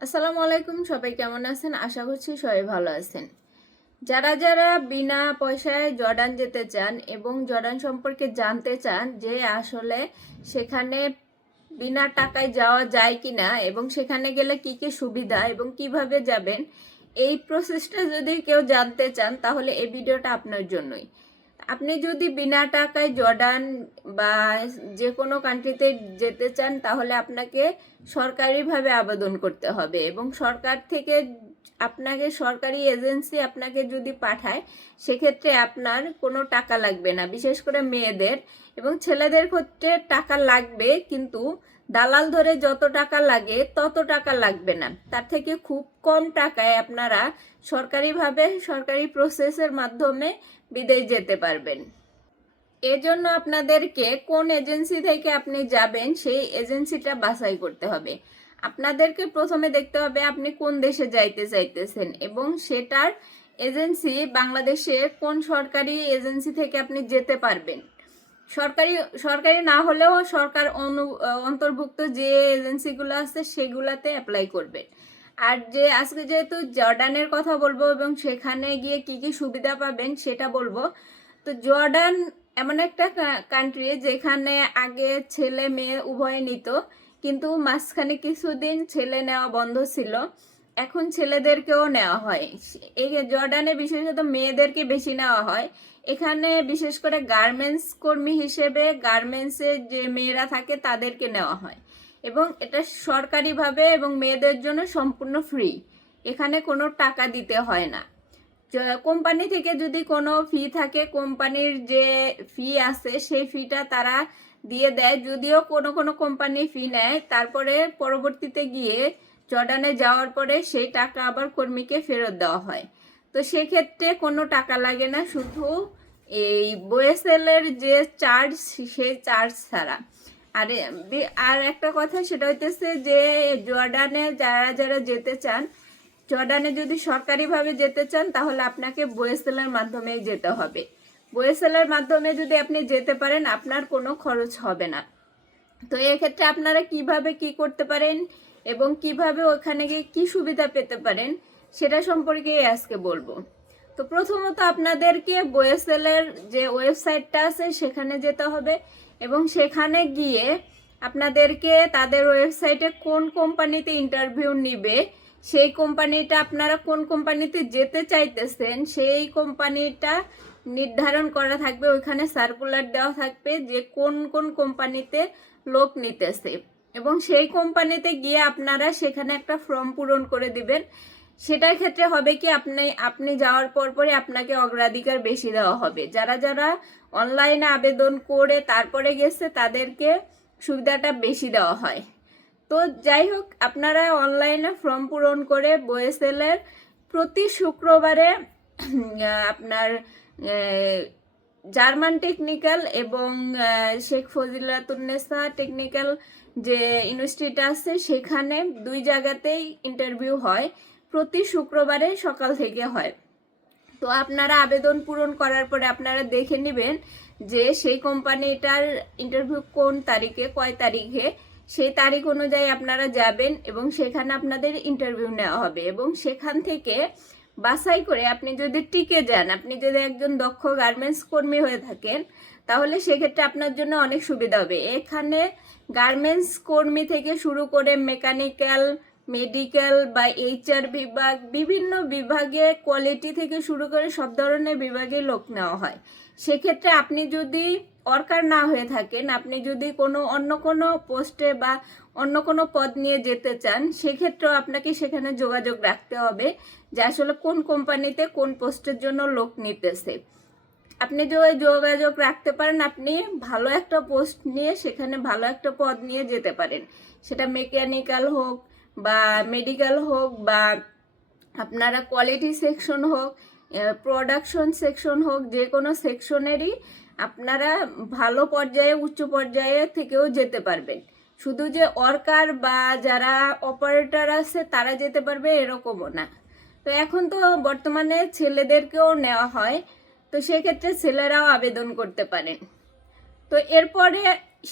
আসসালামু আলাইকুম, সবাই কেমন আছেন? আশা করছি সবাই ভালো আছেন। যারা যারা বিনা পয়সায় জর্ডান যেতে চান এবং জর্ডান সম্পর্কে জানতে চান যে আসলে সেখানে বিনা টাকায় যাওয়া যায় কিনা এবং সেখানে গেলে কি কি সুবিধা এবং কিভাবে যাবেন, এই প্রসেসটা যদি কেউ জানতে চান তাহলে এই ভিডিওটা আপনার জন্যই। আপনি যদি বিনা টাকায় জর্ডান বা যে কোনো কান্ট্রিতে যেতে চান তাহলে আপনাকে সরকারিভাবে আবেদন করতে হবে এবং সরকার থেকে আপনাকে সরকারি এজেন্সি আপনাকে যদি পাঠায় সেক্ষেত্রে আপনার কোনো টাকা লাগবে না, বিশেষ করে মেয়েদের। এবং ছেলেদের ক্ষেত্রে টাকা লাগবে, কিন্তু দালাল ধরে যত টাকা লাগে তত টাকা লাগবে না, তার থেকে খুব কম টাকায় আপনারা সরকারিভাবে সরকারি প্রসেসের মাধ্যমে বিদেশ যেতে পারবেন। এজন্য আপনাদেরকে কোন এজেন্সি থেকে আপনি যাবেন সেই এজেন্সিটা বাছাই করতে হবে। আপনাদেরকে প্রথমে দেখতে হবে আপনি কোন দেশে যাইতে চাইতেছেন এবং সেটার এজেন্সি বাংলাদেশে কোন সরকারি এজেন্সি থেকে আপনি যেতে পারবেন। সরকারি সরকারি না হলেও সরকার অন্তর্ভুক্ত যে এজেন্সিগুলো আছে সেগুলাতে অ্যাপ্লাই করবেন। আর যে আজকে যেহেতু জর্ডানের কথা বলবো এবং সেখানে গিয়ে কি কি সুবিধা পাবেন সেটা বলবো। তো জর্ডান এমন একটা কান্ট্রি যেখানে আগে ছেলে মেয়ে উভয় নিত, কিন্তু মাঝখানে কিছুদিন ছেলে নেওয়া বন্ধ ছিল, এখন ছেলেদেরকেও নেওয়া হয়। এই জর্ডানে বিশেষত মেয়েদেরকে বেশি নেওয়া হয়। এখানে বিশেষ করে গার্মেন্টস কর্মী হিসেবে গার্মেন্টসে যে মেয়েরা থাকে তাদেরকে নেওয়া হয় এবং এটা সরকারিভাবে এবং মেয়েদের জন্য সম্পূর্ণ ফ্রি, এখানে কোনো টাকা দিতে হয় না। কোম্পানি থেকে যদি কোনো ফি থাকে, কোম্পানির যে ফি আছে সেই ফিটা তারা দিয়ে দেয়, যদিও কোনো কোনো কোম্পানি ফি নেয়, তারপরে পরবর্তীতে গিয়ে জর্ডানে যাওয়ার পরে সেই টাকা আবার কর্মীকে ফেরত দেওয়া হয়। তো সেক্ষেত্রে কোনো টাকা লাগে না, শুধু এই বোয়েসেলের যে চার্জ সেই চার্জ ছাড়া। আর আর একটা কথা সেটা হইতেছে যে জর্ডানে যারা যারা যেতে চান, জর্ডানে যদি সরকারিভাবে যেতে চান তাহলে আপনাকে বোয়েসেলের মাধ্যমেই যেতে হবে। বোয়েসেলের মাধ্যমে যদি আপনি যেতে পারেন আপনার কোনো খরচ হবে না। তো এক্ষেত্রে আপনারা কিভাবে কি করতে পারেন এবং কিভাবে ওখানে গিয়ে কি সুবিধা পেতে পারেন সেটা সম্পর্কে আজকে বলবো। তো প্রথমত আপনাদেরকে বোয়েসেলের যে ওয়েবসাইটটা আছে সেখানে যেতে হবে এবং সেখানে গিয়ে আপনাদেরকে তাদের ওয়েবসাইটে কোন কোম্পানিতে ইন্টারভিউ নিবে, সেই কোম্পানিটা আপনারা কোন কোম্পানিতে যেতে চাইতেছেন সেই কোম্পানিটা নির্ধারণ করা থাকবে, ওইখানে সার্কুলার দেওয়া থাকবে যে কোন কোন কোম্পানিতে লোক নিতেছে এবং সেই কোম্পানিতে গিয়ে আপনারা সেখানে একটা ফর্ম পূরণ করে দিবেন। সেটার ক্ষেত্রে হবে কি আপনি আপনি যাওয়ার পরই আপনাকে অগ্রাধিকার বেশি দেওয়া হবে। যারা যারা অনলাইনে আবেদন করে তারপরে গেছে তাদেরকে সুবিধাটা বেশি দেওয়া হয়। তো যাই হোক, আপনারা অনলাইনে ফর্ম পূরণ করে বোয়েসেলের প্রতি শুক্রবারে আপনার জার্মান টেকনিক্যাল এবং শেখ ফজিলাতুন্নেসা টেকনিক্যাল যে ইউনিভার্সিটি আছে সেখানে দুই জায়গাতেই ইন্টারভিউ হয়, প্রতি শুক্রবারে সকাল থেকে হয়। তো আপনারা আবেদন পূরণ করার পরে আপনারা দেখে নেবেন যে সেই কোম্পানিটার ইন্টারভিউ কোন তারিখে কয় তারিখে, সেই তারিখ অনুযায়ী আপনারা যাবেন এবং সেখানে আপনাদের ইন্টারভিউ নেওয়া হবে এবং সেখান থেকে বাছাই করে আপনি যদি টিকে যান, আপনি যদি একজন দক্ষ গার্মেন্টস কর্মী হয়ে থাকেন তাহলে সেক্ষেত্রে আপনার জন্য অনেক সুবিধা হবে। এখানে গার্মেন্টস কর্মী থেকে শুরু করে মেকানিক্যাল, মেডিকেল বা এইচআর বিভাগ, বিভিন্ন বিভাগে কোয়ালিটি থেকে শুরু করে সব ধরনের বিভাগে লোক নেওয়া হয়। সেক্ষেত্রে আপনি যদি ওয়ার্কার না হয়ে থাকেন, আপনি যদি অন্য কোনো পোস্টে বা অন্য কোনো পদ নিয়ে যেতে চান সেক্ষেত্রেও আপনাকে সেখানে যোগাযোগ রাখতে হবে যে আসলে কোন কোম্পানিতে কোন পোস্টের জন্য লোক নিতেছে। আপনি যদি যোগাযোগ রাখতে পারেন আপনি ভালো একটা পোস্ট নিয়ে সেখানে ভালো একটা পদ নিয়ে যেতে পারেন, সেটা মেকানিক্যাল হোক বা মেডিকেল হোক বা আপনারা কোয়ালিটি সেকশন হোক, প্রোডাকশন সেকশন হোক, যে কোনো সেকশনেরই আপনারা ভালো পর্যায়ে উচ্চ পর্যায়ে থেকেও যেতে পারবেন। শুধু যে ওয়ার্কার বা যারা অপারেটর আছে তারা যেতে পারবে এরকমও না। তো এখন তো বর্তমানে ছেলেদেরকেও নেওয়া হয়, তো সেক্ষেত্রে ছেলেরাও আবেদন করতে পারেন। তো এরপরে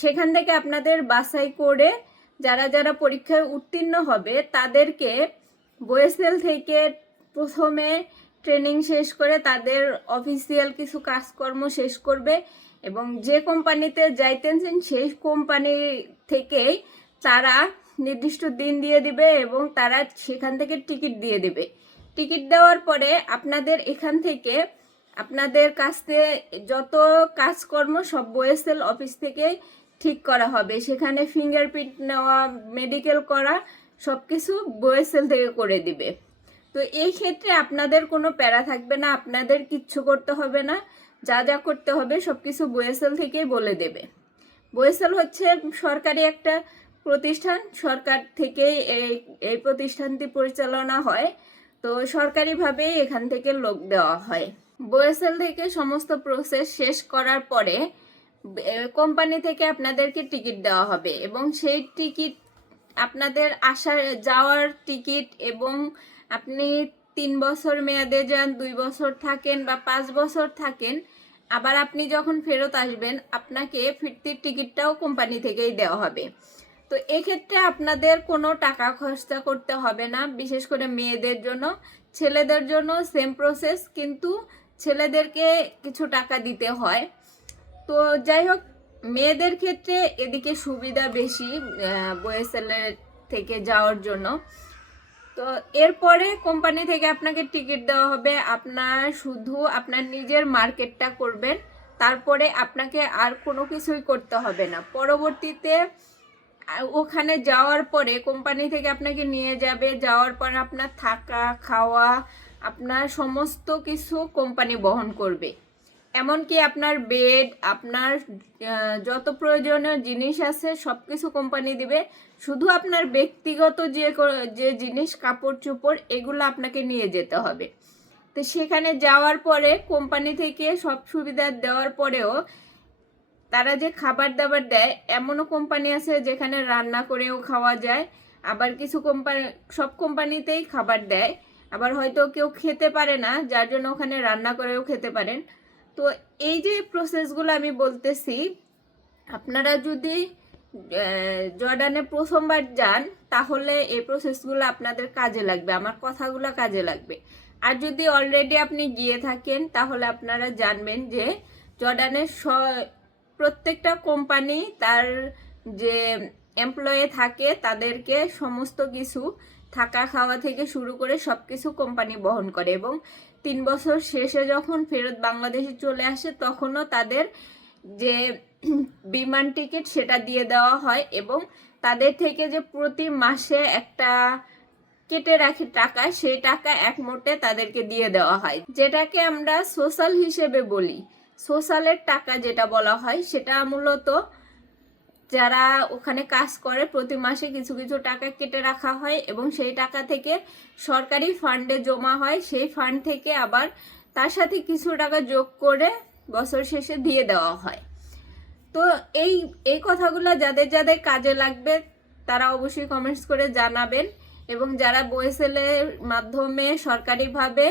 সেখান থেকে আপনাদের বাছাই করে যারা যারা পরীক্ষায় উত্তীর্ণ হবে তাদেরকে বোয়েসেল থেকে প্রথমে ট্রেনিং শেষ করে তাদের অফিসিয়াল কিছু কাজকর্ম শেষ করবে এবং যে কোম্পানিতে যাইতেছেন সেই কোম্পানি থেকেই তারা নির্দিষ্ট দিন দিয়ে দিবে এবং তারা সেখান থেকে টিকিট দিয়ে দেবে। টিকিট দেওয়ার পরে আপনাদের এখান থেকে আপনাদের কাছে যত কাজকর্ম সব বোয়েসেল অফিস থেকে ঠিক করা হবে। সেখানে ফিঙ্গারপ্রিন্ট নেওয়া, মেডিকেল করা সব কিছু বোয়েসেল থেকে করে দিবে। তো এই ক্ষেত্রে আপনাদের কোনো প্যারা থাকবে না, আপনাদের কিচ্ছু করতে হবে না, যা যা করতে হবে সব কিছু বোয়েসেল থেকেই বলে দেবে। বোয়েসেল হচ্ছে সরকারি একটা প্রতিষ্ঠান, সরকার থেকেই এই প্রতিষ্ঠানটি পরিচালনা হয়, তো সরকারিভাবেই এখান থেকে লোক দেওয়া হয়। বোয়েসেল থেকে সমস্ত প্রসেস শেষ করার পরে কোম্পানি থেকে আপনাদেরকে টিকিট দেওয়া হবে এবং সেই টিকিট আপনাদের আসার যাওয়ার টিকিট এবং আপনি 3 বছর মেয়াদে যান, 2 বছর থাকেন বা 5 বছর থাকেন, আবার আপনি যখন ফেরত আসবেন আপনাকে ফিরতির টিকিটটাও কোম্পানি থেকেই দেওয়া হবে। তো এক্ষেত্রে আপনাদের কোনো টাকা খরচা করতে হবে না, বিশেষ করে মেয়েদের জন্য। ছেলেদের জন্য সেম প্রসেস, কিন্তু ছেলেদেরকে কিছু টাকা দিতে হয়। তো যাই হোক, মেয়েদের ক্ষেত্রে এদিকে সুবিধা বেশি বোয়েসেলের থেকে যাওয়ার জন্য। তো এরপরে কোম্পানি থেকে আপনাকে টিকিট দেওয়া হবে, আপনার শুধু আপনার নিজের মার্কেটটা করবেন, তারপরে আপনাকে আর কোনো কিছুই করতে হবে না। পরবর্তীতে ওখানে যাওয়ার পরে কোম্পানি থেকে আপনাকে নিয়ে যাবে, যাওয়ার পর আপনার থাকা খাওয়া আপনার সমস্ত কিছু কোম্পানি বহন করবে। এমনকি আপনার বেড, আপনার যত প্রয়োজনীয় জিনিস আছে সব কিছু কোম্পানি দিবে। শুধু আপনার ব্যক্তিগত যে জিনিস, কাপড় চোপড়, এগুলো আপনাকে নিয়ে যেতে হবে। তো সেখানে যাওয়ার পরে কোম্পানি থেকে সব সুবিধা দেওয়ার পরেও তারা যে খাবার দাবার দেয়, এমনও কোম্পানি আছে যেখানে রান্না করেও খাওয়া যায়, আবার কিছু কোম্পানি, সব কোম্পানিতেই খাবার দেয়, আবার হয়তো কেউ খেতে পারে না, যার জন্য ওখানে রান্না করেও খেতে পারেন। তো এই যে প্রসেসগুলো আমি বলতেছি, আপনারা যদি জর্ডানে প্রথমবার যান তাহলে এই প্রসেসগুলো আপনাদের কাজে লাগবে, আমার কথাগুলো কাজে লাগবে। আর যদি অলরেডি আপনি গিয়ে থাকেন তাহলে আপনারা জানবেন যে জর্ডানের প্রত্যেকটা কোম্পানি তার যে এমপ্লয়ি থাকে তাদেরকে সমস্ত কিছু থাকা খাওয়া থেকে শুরু করে সব কিছু কোম্পানি বহন করে এবং 3 বছর শেষে যখন ফেরত বাংলাদেশে চলে আসে তখনও তাদের যে বিমান টিকিট সেটা দিয়ে দেওয়া হয় এবং তাদের থেকে যে প্রতি মাসে একটা কেটে রাখে টাকা, সেই টাকা এক মোটে তাদেরকে দিয়ে দেওয়া হয়, যেটাকে আমরা সোশ্যাল হিসেবে বলি। সোশ্যালের টাকা যেটা বলা হয় সেটা মূলত যারা ওখানে কাজ করে প্রতি মাসে কিছু কিছু টাকা কেটে রাখা হয় এবং সেই টাকা থেকে সরকারি ফান্ডে জমা হয়, সেই ফান্ড থেকে আবার তার সাথে কিছু টাকা যোগ করে বছর শেষে দিয়ে দেওয়া হয়। তো এই কথাগুলো যাদের যাদের কাজে লাগবে তারা অবশ্যই কমেন্টস করে জানাবেন এবং যারা বোয়েসেলের মাধ্যমে সরকারিভাবে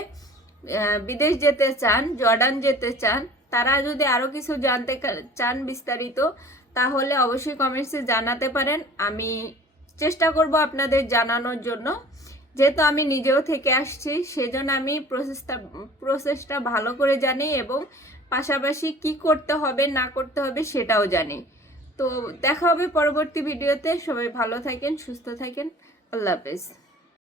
বিদেশ যেতে চান, জর্ডান যেতে চান, তারা যদি আরও কিছু জানতে চান বিস্তারিত, তাহলে অবশ্যই কমেন্টসে জানাতে পারেন। আমি চেষ্টা করব আপনাদের জানানোর জন্য, যেহেতু আমি নিজেও থেকে আসছি সেজন্য আমি প্রসেসটা ভালো করে জানি এবং পাশাপাশি কি করতে হবে না করতে হবে সেটাও জানি। তো দেখা হবে পরবর্তী ভিডিওতে। সবাই ভালো থাকেন, সুস্থ থাকেন, আল্লাহ হাফেজ।